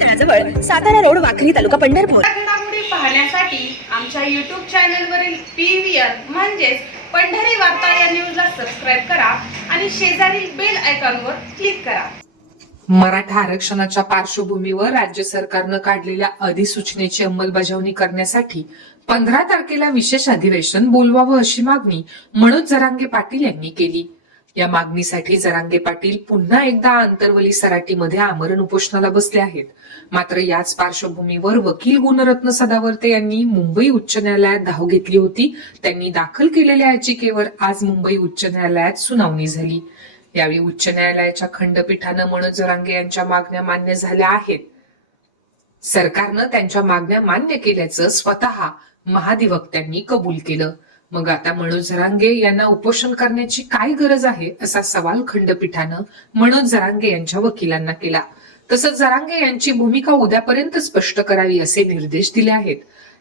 तळाजवळ Satara road Wakhari taluka Pandharpur. पाहण्यासाठी आमच्या YouTube चॅनलवरील पी व्ही आर म्हणजेच पंढरी वार्ता या न्यूजला सबस्क्राईब करा आणि शेजारील बेल आयकॉनवर क्लिक करा. मराठा आरक्षणाच्या पार्श्वभूमीवर राज्य सरकारनं काढलेल्या अधिसूचनेची अंमलबजावणी करण्यासाठी पंधरा तारखेला विशेष अधिवेशन बोलवावं अशी मागणी मनोज जरांगे पाटील यांनी केली. या मागणीसाठी जरांगे पाटील पुन्हा एकदा आंतरवली सराटीमध्ये आमरण उपोषणाला बसले आहेत. मात्र याच पार्श्वभूमीवर वकील गुणरत्न सदावर्ते यांनी मुंबई उच्च न्यायालयात धाव घेतली होती. त्यांनी दाखल केलेल्या याचिकेवर आज मुंबई उच्च न्यायालयात सुनावणी झाली. यावेळी उच्च न्यायालयाच्या खंडपीठानं मनोज जरांगे यांच्या मागण्या मान्य झाल्या आहेत. सरकारनं त्यांच्या मागण्या मान्य केल्याचं स्वतः महाधिवक्त्यांनी कबूल केलं. मग आता मनोज जरांगे यांना उपोषण करण्याची काय गरज आहे असा सवाल खंडपीठानं मनोज जरांगे यांच्या वकिलांना केला. तसंच जरांगे यांची भूमिका उद्यापर्यंत स्पष्ट करावी असे निर्देश दिले आहेत.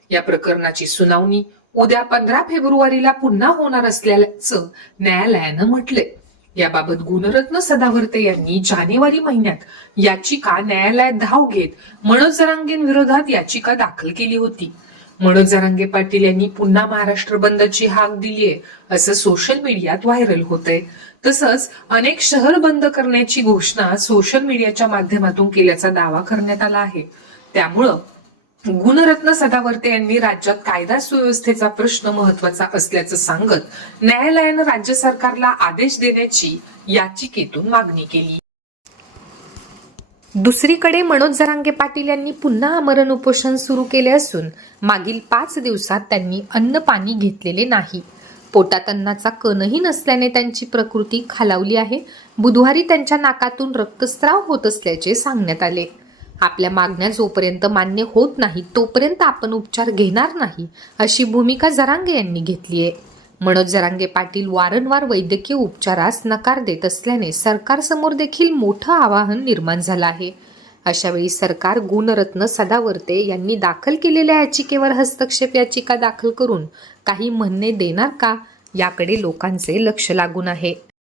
या प्रकरणाची सुनावणी उद्या पंधरा फेब्रुवारीला पुन्हा होणार असल्याचं न्यायालयानं म्हटलंय. याबाबत गुणरत्न सदावर्ते यांनी जानेवारी महिन्यात याचिका न्यायालयात धाव घेत मनोज जरांगेंविरोधात याचिका दाखल केली होती. मनोज जरांगे पाटील यांनी पुन्हा महाराष्ट्र बंदची हाक दिलीय असं सोशल मीडियात व्हायरल होतंय. तसंच अनेक शहर बंद करण्याची घोषणा सोशल मीडियाच्या माध्यमातून केल्याचा दावा करण्यात आला आहे. त्यामुळं गुणरत्न सदावर्ते यांनी राज्यात कायदा सुव्यवस्थेचा प्रश्न महत्त्वाचा असल्याचं सांगत न्यायालयानं राज्य सरकारला आदेश देण्याची याचिकेतून मागणी केली. दुसरीकडे मनोज जरांगे पाटील यांनी पुन्हा आमरण उपोषण सुरू केले असून मागील पाच दिवसात त्यांनी अन्न पाणी घेतलेले नाही. पोटात अन्नाचा कणही नसल्याने त्यांची प्रकृती खालावली आहे. बुधवारी त्यांच्या नाकातून रक्तस्राव होत असल्याचे सांगण्यात आले. आपल्या मागण्या जोपर्यंत मान्य होत नाही तोपर्यंत आपण उपचार घेणार नाही अशी भूमिका जरांगे यांनी घेतली आहे मनोज जरांगे पाटील वारंवार वैद्यकीय उपचारास नकार देत असल्याने सरकारसमोर देखील मोठं आवाहन निर्माण झालं आहे. अशावेळी सरकार गुणरत्न सदावर्ते यांनी दाखल केलेल्या याचिकेवर हस्तक्षेप याचिका दाखल करून काही म्हणणे देणार का? याकडे लोकांचे लक्ष लागून आहे.